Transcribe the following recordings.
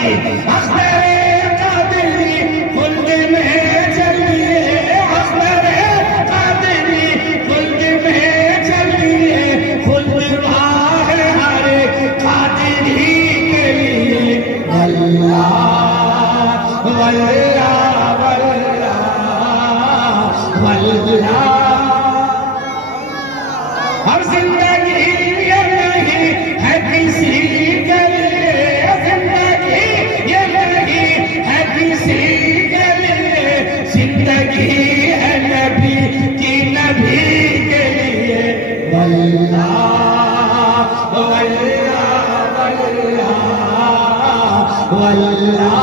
قادری اختر قادری خلد میں چلیے اختر قادری خلد میں چلیے خلد باہر ہر قادری کے لیے واللہ واللہ واللہ واللہ ہر زندگی یہ نہیں ہے کسی کے لیے زندگی یہ نہیں ہے کسی کے لیے زندگی ہے نبی کی نبی کے لیے واللہ واللہ واللہ واللہ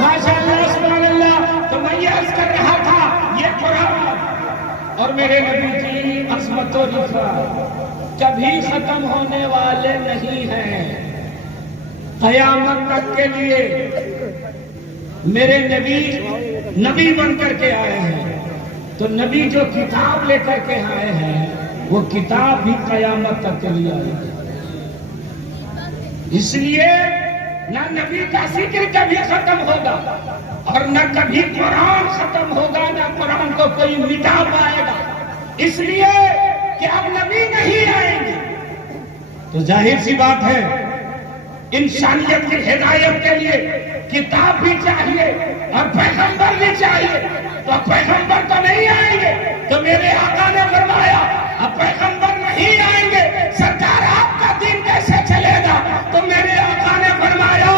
ماشاءاللہ سبحان اللہ. تو میں یہ عرض کر رہا تھا یہ قرآن اور میرے نبی کی عظمت و رفعت کبھی ختم ہونے والے نہیں ہیں. قیامت تک کے لیے میرے نبی بن کر کے آئے ہیں. تو نبی جو کتاب لے کر کے آئے ہیں وہ کتاب بھی قیامت تک کے لیے آئے ہیں. اس لیے نہ نبی کا ذکر کبھی ختم ہوگا اور نہ کبھی قرآن ختم ہوگا، نہ قرآن کو کوئی مٹا پائے گا. اس لیے کہ اب نبی نہیں آئیں گے تو ظاہر سی بات ہے انسانیت کی ہدایت کے لیے کتاب بھی چاہیے اور پیغمبر بھی چاہیے. تو پیغمبر تو نہیں آئیں گے تو میرے آقا نے فرمایا اب پیغمبر نہیں آئیں گے سرکار آپ کا دین کیسے چلے گا؟ تو میرے آقا نے فرمایا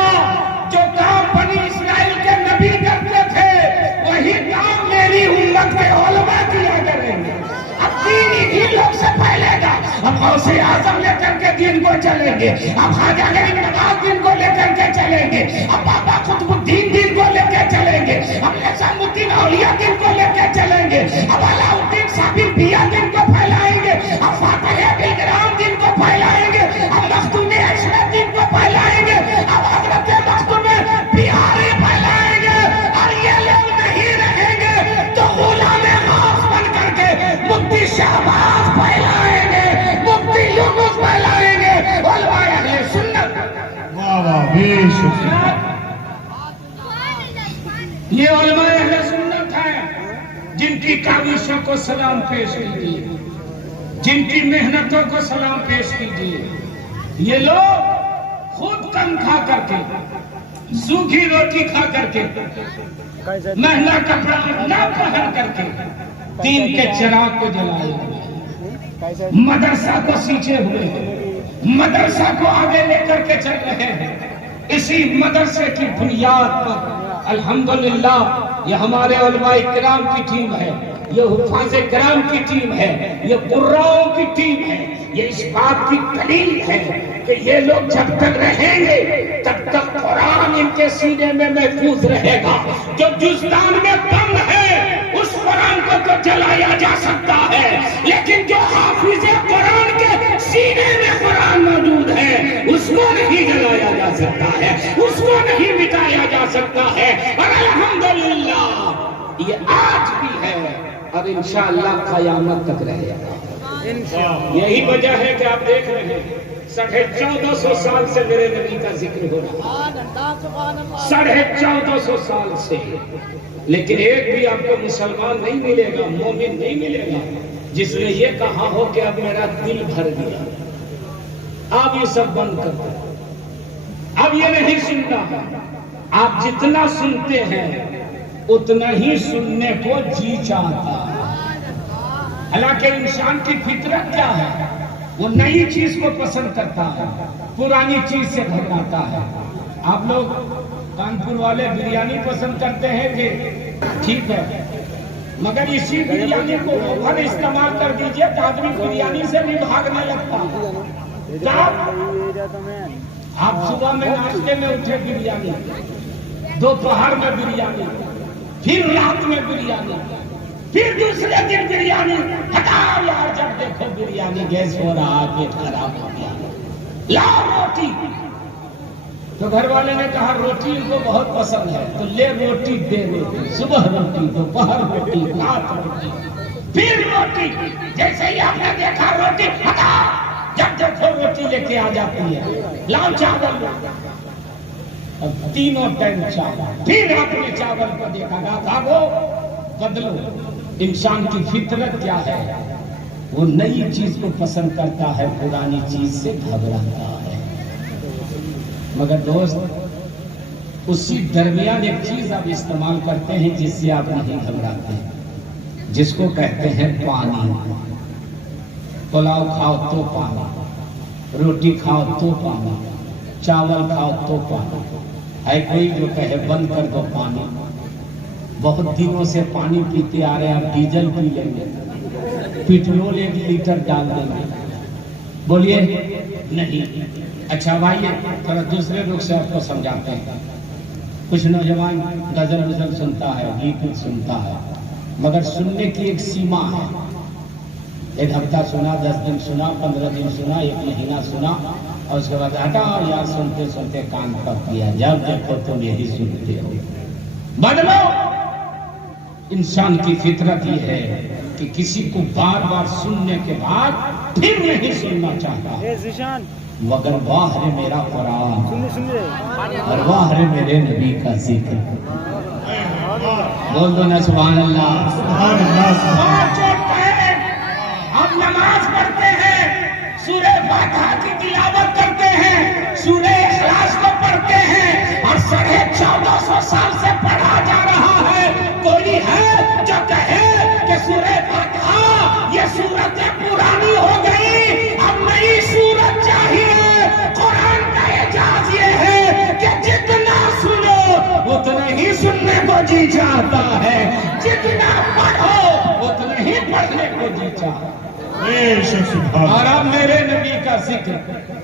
جو کام بنی اسرائیل کے نبی کرتے تھے وہی کام میری امت کے علماء کیا کریں گے. اب دین ہی لوگ سے پھیلے گا. اب غوث اعظم لے کر کے دین کو چلیں گے، اب خواجہ غریب نواز دین کو لے کر کے چلیں گے، اب بابا قطب الدین دین کو لے کے چلیں گے، اب نظام الدین اولیاء دین کو لے کے چلیں گے، اب علاء الدین صابر بیا دین کو پھیلائیں گے، اب فاتح بلگرام دین کو پھیلائیں گے، اب مختوم عشرت دین کو پھیلائیں گے، اب حضرت مختوم بہاری پھیلائیں گے. اور یہ لوگ نہیں رہیں گے تو غلام غوث بن کر کے مفتی شہباز پھیلائیں گے، مفتی یونس پھیلائیں گے. علماء اہل سنت واہ واہ بے شکریہ. یہ علماء اہل سنت ہیں جن کی کاوشوں کو سلام پیش کیجیے، جن کی محنتوں کو سلام پیش کیجیے. یہ لوگ خود کم کھا کر کے سوکھی روٹی کھا کر کے مہنگا کپڑا نہ پہن کر کے دین کے چراغ کو جلائے ہوئے، مدرسہ کو سیچے ہوئے ہیں، مدرسہ کو آگے لے کر کے چل رہے ہیں. اسی مدرسے کی بنیاد پر الحمدللہ یہ ہمارے علماء کرام کی ٹیم ہے، یہ حفاظ کرام کی ٹیم ہے، یہ قراؤں کی ٹیم ہے. یہ اس بات کی دلیل ہے کہ یہ لوگ جب تک رہیں گے تب تک قرآن ان کے سینے میں محفوظ رہے گا. جو جزدان میں بند ہے اس قرآن کو تو جلایا جا سکتا ہے، لیکن جو حافظ قرآن کے سینے میں قرآن موجود ہے اس کو نہیں جلایا جا سکتا ہے، اس کو نہیں مٹایا جا سکتا ہے. اور الحمدللہ یہ آج بھی ہے اور انشاءاللہ قیامت تک رہے گا. یہی وجہ ہے کہ آپ دیکھ رہے ہیں 1450 سال سے میرے نبی کا ذکر ہو رہا ہے، 1450 سال سے. لیکن ایک بھی آپ کو مسلمان نہیں ملے گا، مومن نہیں ملے گا جس نے یہ کہا ہو کہ اب میرا دل بھر گیا. آپ یہ سب بند کر دیں، اب یہ نہیں سننا ہے. آپ جتنا سنتے ہیں اتنا ہی سننے کو جی چاہتا ہے. حالانکہ انسان کی فطرت کیا ہے؟ وہ نئی چیز کو پسند کرتا ہے، پرانی چیز سے گھبراتا ہے. آپ لوگ کانپور والے بریانی پسند کرتے ہیں کہ ٹھیک ہے، مگر اسی بریانی کو اوپر استعمال کر دیجئے تو آدمی بریانی سے بھی بھاگنے لگتا ہے. آپ صبح میں ناشتے میں اٹھے بریانی، دوپہر میں بریانی، پھر رات میں بریانی، پھر دوسرے دن بریانی. ہٹاؤ یار، جب دیکھو بریانی، گیس ہو رہا، پیٹ خراب ہو گیا، لاؤ روٹی. تو گھر والے نے کہا روٹی ان کو بہت پسند ہے تو لے روٹی دے روٹی، صبح روٹی، دوپہر روٹی، رات روٹی، پھر روٹی. جیسے ہی آپ نے دیکھا روٹی ہٹاؤ، جب دیکھو روٹی لے کے آ جاتی ہے، لاؤ چاول، اب تینوں ٹائم چاول، پھر آپ نے چاول کو دیکھا گا تھا وہ بدلو۔ انسان کی فطرت کیا ہے؟ وہ نئی چیز کو پسند کرتا ہے، پرانی چیز سے گھبراتا ہے۔ مگر دوست، اسی درمیان ایک چیز آپ استعمال کرتے ہیں جس سے آپ نہیں گھبراتے، جس کو کہتے ہیں پانی۔ پلاؤ کھاؤ تو پانی، روٹی کھاؤ تو پانی، چاول کھاؤ تو پانی۔ ہے کوئی جو کہے بند کر دو پانی؟ بہت دنوں سے پانی پیتے آ رہے ہیں، آپ ڈیزل پی لیں گے، پیٹرول 1 لیٹر ڈال دیں گے، بولیے نہیں۔ اچھا بھائی، تھوڑا دوسرے لوگ سے آپ کو سمجھاتے ہیں۔ کچھ نوجوان غزل سنتا ہے، گیت سنتا ہے، مگر سننے کی ایک سیما ہے۔ 1 ہفتہ سنا، 10 دن سنا، 15 دن سنا، 1 مہینہ سنا، اور اس کے بعد ہٹا یار، سنتے سنتے کان پک گیا، جب دیکھو تم یہی سنتے ہو۔ بدلو۔ انسان کی فطرت یہ ہے کہ کسی کو بار بار سننے کے بعد پھر نہیں سننا چاہتا، مگر واہ ہے میرا قرآن اور واہ ہے میرے نبی کا ذکر۔ بول دو نا سبحان اللہ۔ ہم نماز پڑھتے ہیں، سورہ فاتحہ کی تلاوت کرتے ہیں، سورہ اخلاص کو پڑھتے ہیں، اور 1450 سال سے پڑھا جا رہا ہے۔ کوئی ہے جو کہے کہ سورہ فاتحہ یہ سورت پرانی ہو گئی، اب نئی سورت چاہیے؟ قرآن کا اعجاز یہ ہے کہ جتنا سنو اتنا ہی سننے کو جی چاہتا ہے، جتنا پڑھو اتنا ہی پڑھنے کو جی چاہتا ہے۔ اور اب میرے نبی کا ذکر،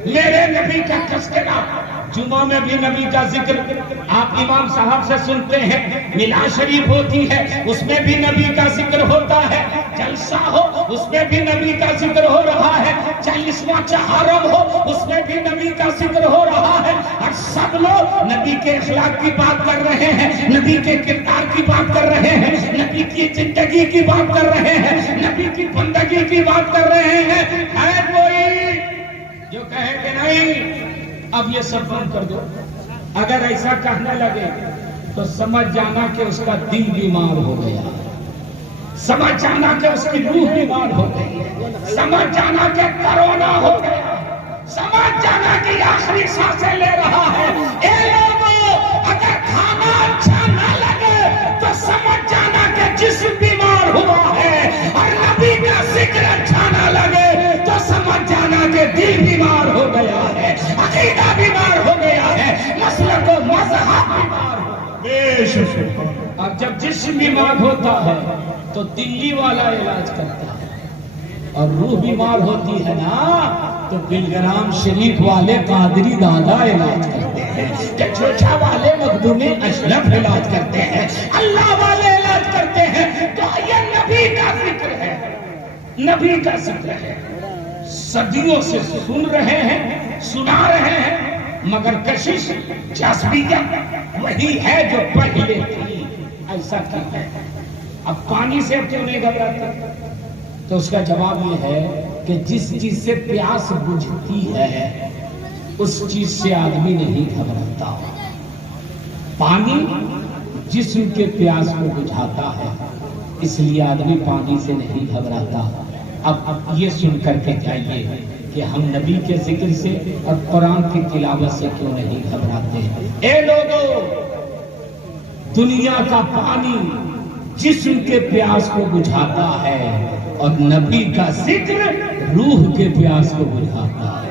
میرے نبی کا تذکرہ، جمعہ میں بھی نبی کا ذکر آپ امام صاحب سے سنتے ہیں، میلاد شریف ہوتی ہے اس میں بھی نبی کا ذکر ہوتا ہے، جلسہ ہو اس میں بھی نبی کا ذکر ہو رہا ہے، 40واں چہارم ہو اس میں بھی نبی کا ذکر ہو رہا ہے، اور سب لوگ نبی کے اخلاق کی بات کر رہے ہیں، نبی کے کردار کی بات کر رہے ہیں، نبی کی زندگی کی بات کر رہے ہیں، نبی کی بندگی کی بات کر رہے ہیں۔ ہے کوئی جو کہے کہ نہیں اب یہ سب بند کر دو؟ اگر ایسا کہنے لگے تو سمجھ جانا کہ اس کا دل بیمار ہو گیا، سمجھ جانا کہ اس کی روح بیمار ہو گئی، سمجھ جانا کہ کرونا ہو گیا، سمجھ جانا کہ آخری سانسیں لے رہا ہے۔ اے لوگوں، اگر کھانا اچھا نہ لگے تو سمجھ جانا کہ جسم بیمار ہوا ہے، اور نبی کا ذکر اچھا نہ لگے تو سمجھ جانا کہ دل بیمار ہو گیا ہے، عقیدہ بیمار ہو گیا ہے، مسلک و مذہب بیمار ہو گیا۔ اور جب جسم بیمار ہوتا ہے تو دلی والا علاج کرتا ہے، اور روح بیمار ہوتی ہے نا تو بلگرام شریف والے قادری دادا علاج کرتے ہیں، کہ چھوچا والے مخدوم اشرف علاج کرتے ہیں، اللہ والے علاج کرتے ہیں۔ تو یہ نبی کا ذکر ہے، نبی کا ذکر ہے، صدیوں سے سن رہے ہیں، سنا رہے ہیں، مگر کشش جذبیت وہی ہے جو پہلے تھی۔ ایسا کیا ہے؟ اب پانی سے کیوں نہیں گھبراتے؟ تو اس کا جواب یہ ہے کہ جس چیز سے پیاس بجھتی ہے اس چیز سے آدمی نہیں گھبراتا۔ پانی جسم کے پیاس کو بجھاتا ہے، اس لیے آدمی پانی سے نہیں گھبراتا۔ اب یہ سن کر کے جائیے کہ ہم نبی کے ذکر سے اور قرآن کی تلاوت سے کیوں نہیں گھبراتے۔ اے لوگوں، دنیا کا پانی جسم کے پیاس کو بجھاتا ہے، اور نبی کا ذکر روح کے پیاس کو بجھاتا ہے،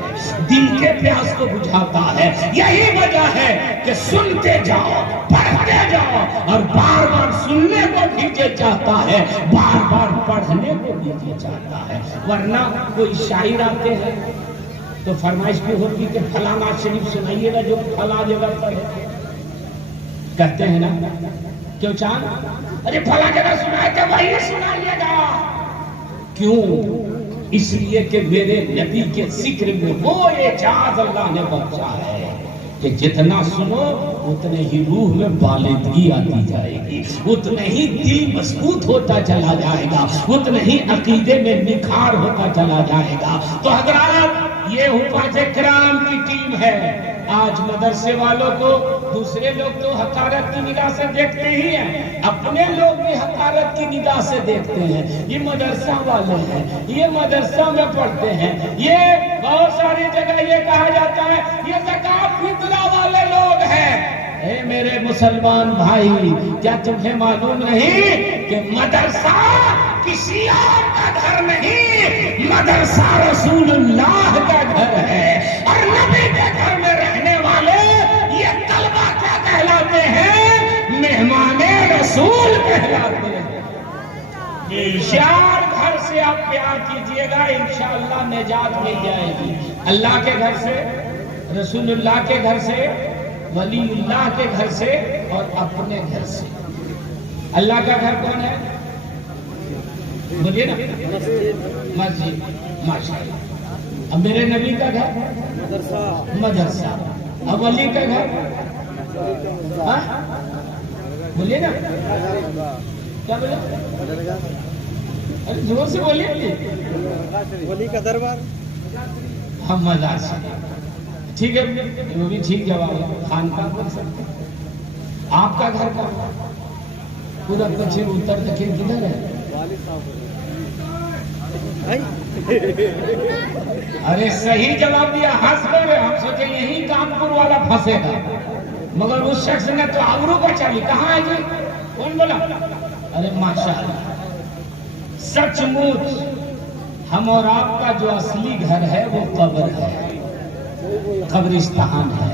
دل کے پیاس کو بجھاتا ہے۔ یہی وجہ ہے کہ سنتے جاؤ، پڑھتے جاؤ، اور بار بار سننے کو بھی جی چاہتا ہے، بار بار پڑھنے کو بھی جی چاہتا ہے۔ ورنہ کوئی شاعر آتے ہیں تو فرمائش بھی ہوتی کہ فلانا شریف سنائیے گا جو فلاں جگہ پر ہے، کہتے ہیں نا کیوں چاند؟ ارے فلاں جگہ سنائے کہ وہی سنائیے گا۔ کیوں؟ اس لیے کہ میرے نبی کے ذکر میں وہ اعجاز اللہ نے بخشا ہے کہ جتنا سنو اتنے ہی روح میں بالندگی آتی جائے گی، اتنے ہی دل مضبوط ہوتا چلا جائے گا، اتنے ہی عقیدے میں نکھار ہوتا چلا جائے گا۔ تو حضرات یہ حفاظ کرام کی ٹیم ہے. آج مدرسے والوں کو دوسرے لوگ تو حقارت کی نگاہ سے دیکھتے ہی ہیں، اپنے لوگ بھی حقارت کی نگاہ سے دیکھتے ہیں. یہ مدرسہ والے ہیں، یہ مدرسہ میں پڑھتے ہیں، یہ بہت ساری جگہ یہ کہا جاتا ہے یہ زکات فطرہ والے لوگ ہیں. اے میرے مسلمان بھائی، کیا تمہیں معلوم نہیں کہ مدرسہ کسی اور کا گھر نہیں، مدرسہ رسول اللہ کا گھر ہے. اور نبی کے گھر میں رہنے والے یہ طلبہ کیا کہلاتے ہیں؟ مہمان رسول کہلاتے ہیں. چار گھر سے آپ پیار کیجئے گا، انشاءاللہ نجات مل جائے گی. اللہ کے گھر سے، رسول اللہ کے گھر سے، ولی اللہ کے گھر سے، اور اپنے گھر سے. اللہ کا گھر کون ہے؟ بولیے نا، مسجد. ماشاءاللہ. اب میرے نبی کا گھر مدرسہ. اب ولی کا گھر بولیے نا، کیا بولے؟ ارے زور سے بولیے. ولی کا دربار. ہم مزار سے. ٹھیک ہے، وہ بھی ٹھیک جواب ہے. خانقاہ بول سکتے. آپ کا گھر کا پورا پچھم اتر دکھن کدھر ہے؟ ارے صحیح جواب دیا، ہنس کر. ہم سوچے یہی کانپور والا پھنسے گا، مگر اس شخص نے تو آگرو کا چالی. کہاں ہے جی؟ کون بولا؟ ارے ماشاءاللہ. سچ مچ ہم اور آپ کا جو اصلی گھر ہے وہ قبر ہے، قبرستان ہے.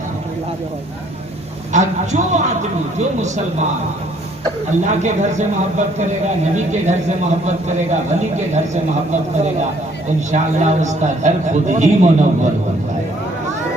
اب جو آدمی، جو مسلمان اللہ کے گھر سے محبت کرے گا، نبی کے گھر سے محبت کرے گا، ولی کے گھر سے محبت کرے گا، انشاءاللہ اس کا گھر خود ہی منور ہو جائے گا،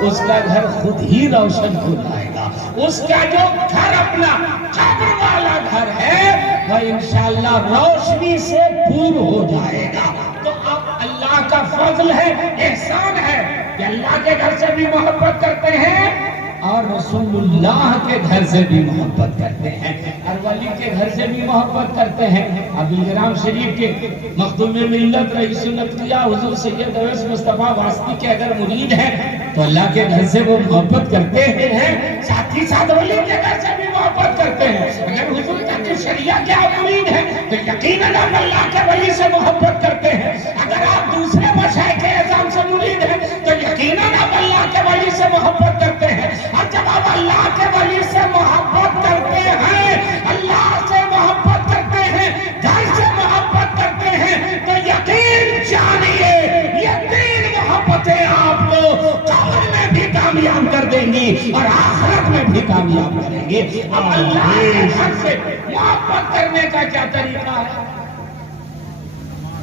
اس کا گھر خود ہی روشن ہو جائے گا. اس کا جو گھر اپنا قبر والا گھر ہے وہ انشاءاللہ روشنی سے پور ہو جائے گا. تو اب اللہ کا فضل ہے، احسان ہے کہ اللہ کے گھر سے بھی محبت کرتے ہیں اور رسول اللہ کے گھر سے بھی محبت کرتے ہیں، اور ولی کے گھر سے بھی محبت کرتے ہیں. اب الہرام شریف کے مخدوم ملت رئیس الانبیاء حضور سید اویس مصطفیٰ واسطی کے اگر مرید ہیں تو اللہ کے گھر سے وہ محبت کرتے ہیں، ساتھ ہی ساتھ ولی کے گھر سے بھی محبت کرتے ہیں. اگر حضور کا شریعہ کے مرید ہے تو یقیناً آپ اللہ کے ولی سے محبت کرتے ہیں. اگر آپ دوسرے مشائخ اعظام سے مرید ہیں تو یقیناً آپ اللہ کے ولی سے محبت کرتے ہیں. اور جب آپ اللہ کے ولی سے محبت کرتے ہیں، اللہ سے محبت کرتے ہیں، گھر سے محبت کرتے ہیں، تو یقین جانیے یہ تین محبتیں آپ کو قبر میں بھی کامیاب کر دیں گی اور آخرت میں بھی کامیاب کریں گے. اب اللہ کے گھر سے محبت کرنے کا کیا طریقہ ہے؟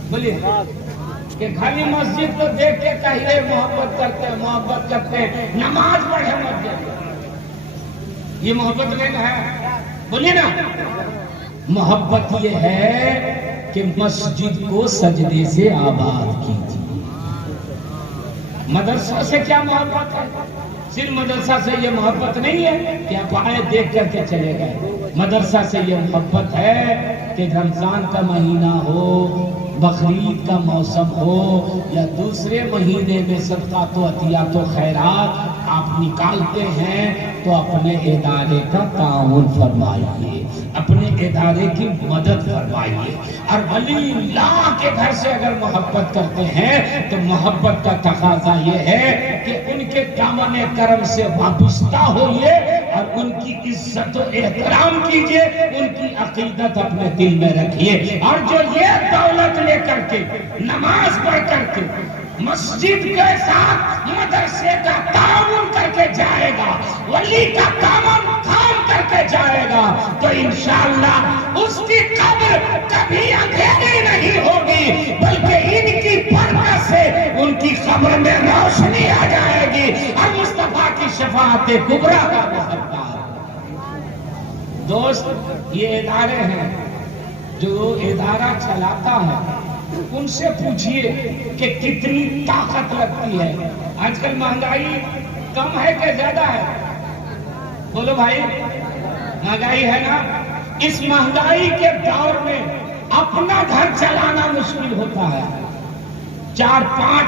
بولیے. کہ خالی مسجد کو دیکھ کے کہیے محبت کرتے ہیں، محبت کرتے ہیں، نماز پڑھے مسجد، یہ محبت نہیں ہے. بولیے نا. محبت یہ ہے کہ مسجد کو سجدے سے آباد کیجیے. مدرسہ سے کیا محبت ہے؟ صرف مدرسہ سے یہ محبت نہیں ہے کہ آپ آئے دیکھ کر کے چلے گئے. مدرسہ سے یہ محبت ہے کہ رمضان کا مہینہ ہو، بقرعید کا موسم ہو، یا دوسرے مہینے میں صدقات و عطیات و خیرات آپ نکالتے ہیں تو اپنے ادارے کا تعاون فرمائیے، اپنے ادارے کی مدد فرمائیے. اور ولی اللہ کے گھر سے اگر محبت کرتے ہیں تو محبت کا تقاضا یہ ہے کہ ان کے دامن کرم سے وابستہ ہوئیے اور ان کی عزت و احترام کیجئے، ان کی عقیدت اپنے دل میں رکھیے. اور جو یہ دولت لے کر کے، نماز پڑھ کر کے، مسجد کے ساتھ مدرسے کا تعاون کر کے جائے گا، ولی کا تعاون کام کر کے جائے گا، تو انشاءاللہ اس کی قبر کبھی اندھیری نہیں ہوگی، بلکہ ان کی برکت سے ان کی قبر میں روشنی آ جائے گی اور مصطفیٰ کی شفاعت کبریٰ کا مقدر. دوست، یہ ادارے ہیں، جو ادارہ چلاتا ہے ان سے پوچھئے کہ کتنی طاقت لگتی ہے. آج کل مہنگائی کم ہے کہ زیادہ ہے؟ بولو بھائی، مہنگائی ہے نا. اس مہنگائی کے دور میں اپنا گھر چلانا مشکل ہوتا ہے. 4-5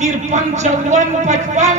53, 54, 55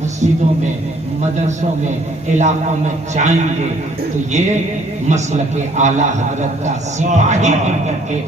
مسجدوں میں، مدرسوں میں، علاقوں میں جائیں گے تو یہ مسلک اعلیٰ حضرت کا سپاہی بن کر کے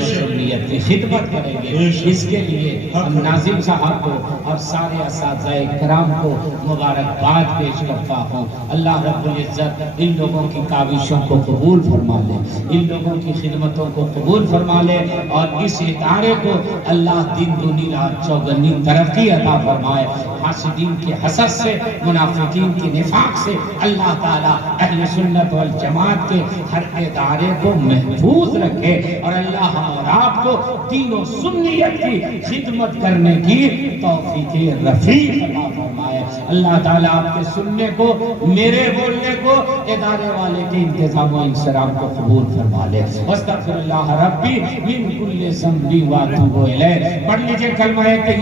سنیت کی خدمت کریں گے۔ اس کے لیے ہم ناظم صاحب کو اور سارے اساتذہ کرام کو مبارکباد پیش کرتا ہوں۔ اللہ رب العزت ان لوگوں کی کاوشوں کو قبول فرما لے، ان لوگوں کی خدمتوں کو قبول فرما لے، اور اس ادارے کو اللہ دن دنی رات چوگنی ترقی عطا فرمائے۔ حاسدین کے حسد سے، منافقین کی نفاق سے اللہ تعالیٰ اہل سنت والجماعت کے ہر ادارے کو محفوظ رکھے، اور اللہ ہم اور آپ کو دین و سنیت کی خدمت کرنے کی توفیق رفیق عطا فرمائے۔ اللہ تعالیٰ آپ کے سننے کو، میرے بولنے کو، ادارے والے کے انتظام و انصرام کو قبول فرما لے۔ واستغفر اللہ ربی من کل ذنب واتوب الیہ۔ پڑھ لیجئے کلمہ